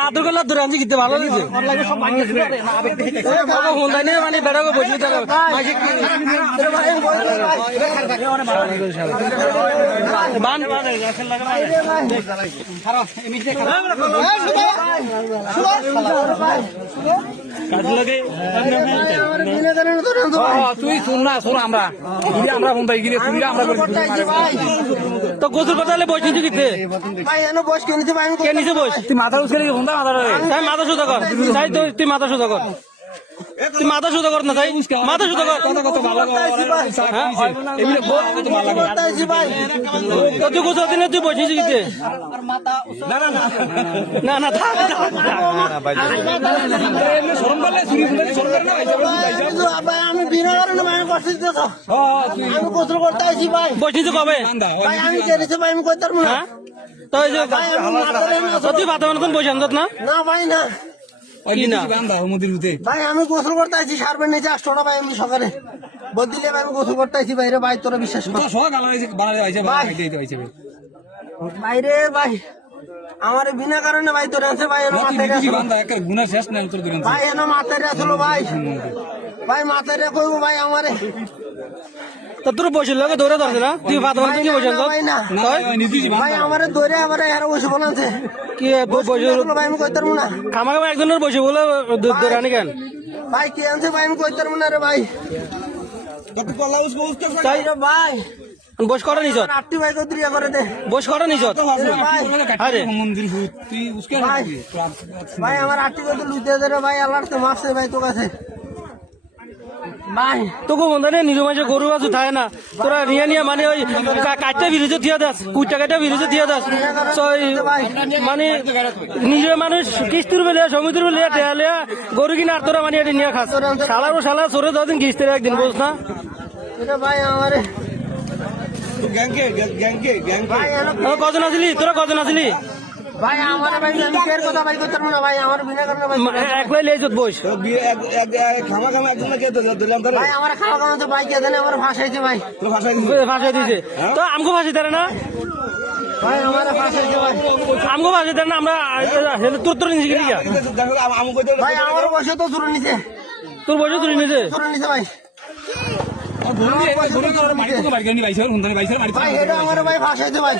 আদর করলে দূরে আনছি কিনতে ভালো লাগছে মানে বেড়া বসে তুই শুন না শোন আমরা ফোন পাই গিয়ে তো গোসল করতে হলে বসে নিচে কিনতে কে নিচে বস তুই মাথা উঠে ফোন মাথা সোজা কর তাই তো তুই মাথা সোজা কর তুই মাথা সোজা কর না তাই মাথা সোজা কর তুই গোসল দিনে তুই বসেছি কিনতে না না আমি বিনা কারণে আমি গোসল করতে আসি ভাই বসেছি কবে ভাই আমি জেনেছি ভাই আমি করতে পারবো না তো তুই মাথা বানাতেন বসে আনত না না ভাই না ভাই আমি গোসল করতে আসছি সারবেন নিচে 8 টাকা ভাই আমি সকালে বদলে ভাই আমি গোসল করতে আসছি বাইরে ভাই তোরা বিশ্বাস কর বাইরে ভাই আমার বিনা কারণে ভাই তোর আছে ভাই ভাই এনে মাথায় আসলো ভাই ভাই মাথায় কইবো ভাই আমারে তো তোর বসে লোকে দৌড়ে ধরছে না তুই ভাত বানাতে কি বসে ভাই না ভাই আমারে দৌড়ে আমারে এরা বসে বলাছে কি বসে ভাই আমি কইতে পারবো না খামা খামা একজনের বসে বলে দৌড়ে আনি কেন ভাই কি আনছে ভাই আমি কইতে পারবো না রে ভাই তাই রে ভাই বস করা নিজ আটটি ভাই কদ্রিয়া করে দে বস করা নিজ আরে ভাই আমার আটটি কত লুইতে দে রে ভাই আল্লাহর তো মারছে ভাই তো কাছে ভাই তোকে বন্ধ নেই নিজে মাঝে গরু বাজু থাকে না তোরা নিয়ে নিয়ে মানে ওই কাটটা বিরুদ্ধে দিয়ে দাস কুইটা কাটটা বিরুদ্ধে দিয়ে দাস মানে নিজের মানুষ কিস্তির বেলে সমুদ্র বেলে টেয়ালিয়া গরু কিনা আর তোরা মানে এটা নিয়ে খাস শালার ও শালা সরে যাওয়া দিন কিস্তির একদিন বুঝ না ভাই আমার কজন আসলি তোরা কজন আসলি ভাই আমার ভাই আমি কেয়ার কথা ভাই করতে পারবো না ভাই আমার বিনা কারণে ভাই একলাই লেজ বস ভাই আমার খাওয়া খাওয়া তো ভাই কে দেন আমার ভাষাইছে ভাই ভাষাই দিছে তো আমগো ভাষাই দেয় না ভাই আমার ভাষাইছে ভাই আমগো ভাষাই দেয় না আমরা তোর তোর নিচে গেলি ভাই আমার বসে তো শুরু নিছে তোর বসে তুই নিচে শুরু নিছে ভাই ভাই এটা আমার ভাই ভাষাইছে ভাই